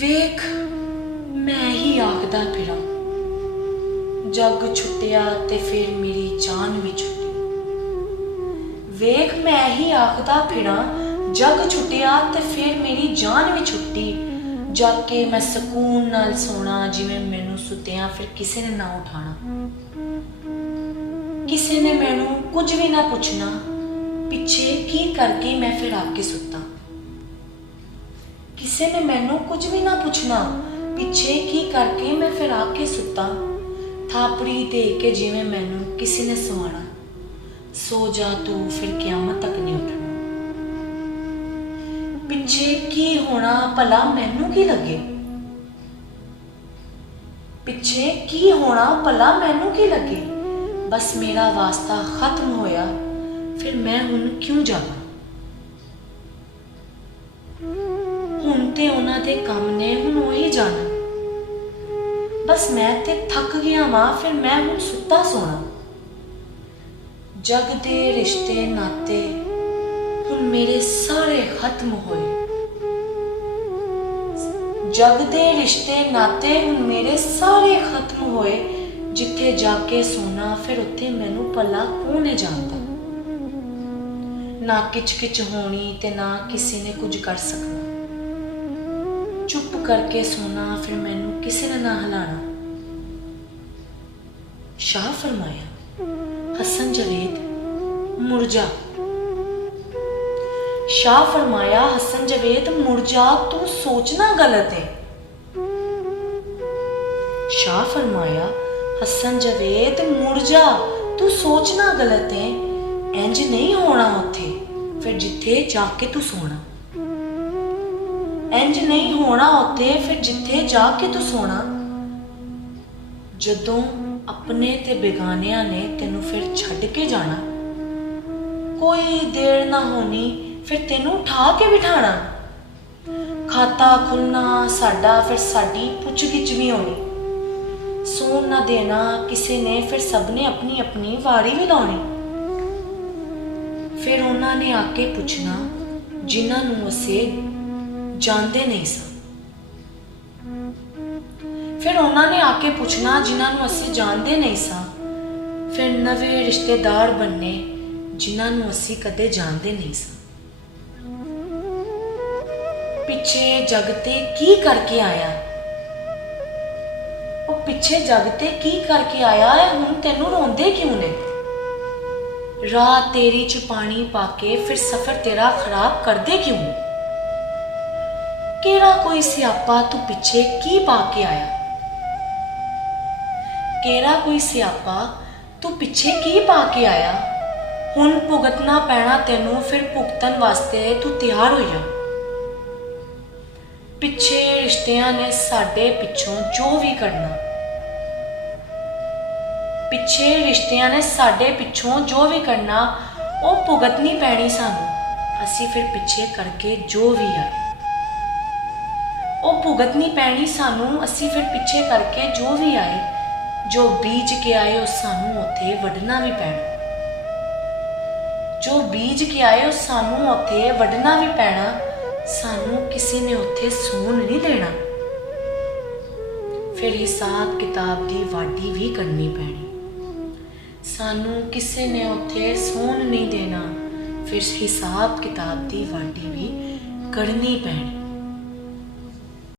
ਵੇਖ ਮੈਂ ਹੀ ਆਖਦਾ ਫਿਰਾਂ, ਜੱਗ ਛੁੱਟਿਆ ਤੇ ਫਿਰ ਮੇਰੀ ਜਾਨ ਵੀ ਛੁੱਟੀ। ਵੇਖ ਮੈਂ ਹੀ ਆਖਦਾ ਫਿਰਾਂ, ਜੱਗ ਛੁੱਟਿਆ ਤੇ ਫਿਰ ਮੇਰੀ ਜਾਨ ਵੀ ਛੁੱਟੀ। ਜਗ ਕੇ ਮੈਂ ਸਕੂਨ ਨਾਲ ਸੋਣਾ, ਜਿਵੇਂ ਮੈਨੂੰ ਸੁੱਤਿਆਂ ਫਿਰ ਕਿਸੇ ਨੇ ਨਾ ਉਠਾਣਾ। ਕਿਸੇ ਨੇ ਮੈਨੂੰ ਕੁਝ ਵੀ ਨਾ ਪੁੱਛਣਾ, ਪਿੱਛੇ ਕੀ ਕਰਕੇ ਮੈਂ ਫਿਰ ਆ ਕੇ ਸੁੱਤਾ। ਕਿਸੇ ਨੇ ਮੈਨੂੰ ਕੁਝ ਵੀ ਨਾ ਪੁੱਛਣਾ, ਪਿੱਛੇ ਕੀ ਕਰਕੇ ਮੈਂ ਫਿਰ ਆ ਕੇ ਸੁੱਤਾ। ਥਾਪੜੀ ਦੇ ਕੇ ਜਿਵੇਂ ਮੈਨੂੰ ਕਿਸੇ ਨੇ ਸਵਾਣਾ, ਸੋ ਜਾ ਤੂੰ ਫਿਰ ਕਿਆਮਤ ਤੱਕ ਨਹੀਂ ਉੱਠਣਾ। ਪਿੱਛੇ ਕੀ ਹੋਣਾ ਭਲਾ ਮੈਨੂੰ ਕੀ ਲੱਗੇ, ਪਿੱਛੇ ਕੀ ਹੋਣਾ ਭਲਾ ਮੈਨੂੰ ਕੀ ਲੱਗੇ। ਬਸ ਮੇਰਾ ਵਾਸਤਾ ਖਤਮ ਹੋਇਆ, ਫਿਰ ਮੈਂ ਹੁਣ ਕਿਉਂ ਜਾਵਾਂ। ਹੁਣ ਤੇ ਉਹਨਾਂ ਦੇ ਕੰਮ ਨੇ, ਹੁਣ ਉਹੀ ਜਾਣਾ। ਬਸ ਮੈਂ ਤੇ ਥੱਕ ਗਿਆ ਵਾਂ, ਫਿਰ ਮੈਂ ਹੁਣ ਸੁੱਤਾ ਸੋਣਾ। ਜਗ ਦੇ ਰਿਸ਼ਤੇ ਨਾਤੇ ਹੁਣ ਮੇਰੇ ਸਾਰੇ ਖਤਮ ਹੋਏ। ਜਗ ਦੇ ਰਿਸ਼ਤੇ ਨਾਤੇ ਹੁਣ ਮੇਰੇ ਸਾਰੇ ਖਤਮ ਹੋਏ। ਜਿੱਥੇ ਜਾ ਕੇ ਸੋਣਾ ਫਿਰ ਉੱਥੇ ਮੈਨੂੰ ਭਲਾ ਕੌਣ ਹੈ ਜਾਣਦਾ। ਨਾ ਕਿਚ ਹੋਣੀ ਤੇ ਨਾ ਕਿਸੇ ਨੇ ਕੁਝ ਕਰ ਸਕਣਾ। ਚੁੱਪ ਕਰਕੇ ਸੋਣਾ, ਫਿਰ ਮੈਨੂੰ ਕਿਸੇ ਨੇ ਨਾ ਹਿਲਾਣਾ। ਸ਼ਾਹ ਫਰਮਾਇਆ ਹਸਨ ਜਵੇਦ ਮੁੜ ਜਾ। शाह फरमाया हसन जवेद मुड़ जा, तू सोचना गलत है। शाह फरमाया हसन जवेद मुड़ जा, तू सोचना गलत है। इंज नहीं होना उत्थे फिर जिथे जाके तू सोना। इंज नहीं होना उत्थे फिर जिथे जाके तू सोना। जदों अपने ते बेगानियां ने तेनू फिर छड्ड के जाना, कोई देर ना होनी फिर तेनू उठा के बिठाना। खाता खुलना साडा, फिर साडी पुछ गिछ भी होनी। सोन ना देना किसी ने, फिर सबने अपनी अपनी वारी भी लानी। फिर उन्होंने आके पूछना जिन्हां नूं असी जानते नहीं सा। फिर उन्होंने आके पूछना जिन्हां नूं असी जानते नहीं सा। फिर नवे रिश्तेदार बनने जिन्हां नूं असी कदे जानते नहीं सा। पिछे जगते की करके आया, वो पिछे जगते की करके आया है, हुण तेनू रोंदे क्यों ने। राह तेरी च पानी पाके फिर सफर तेरा खराब कर दे क्यों। केड़ा कोई स्यापा तू पिछे की पाके आया, केड़ा कोई स्यापा तू पिछे की पाके आया। हुण भुगतना पैना तेनू, फिर भुगतन वास्ते तू तैयार हो जा। पिछे रिश्तियां ने साडे पिछों जो भी करना, पिछे रिश्तियां ने साडे पिछों जो भी करना, वो भुगतनी पैनी सानू। असी फिर पिछे करके जो भी आए, वो भुगतनी पैनी सानू। असी फिर पिछे करके जो भी आए, जो बीज के आए उस सानू उत्थे वढना भी पैना। जो बीज के आए उस सानू उत्थे वढना भी पैना। सानू किसी ने उत्थे सून नहीं देना, फिर हिसाब किताब की वाढी भी करनी पैनी। सानू किसी ने उत्थे सून नहीं देना, फिर हिसाब किताब की वाढी भी करनी पैनी।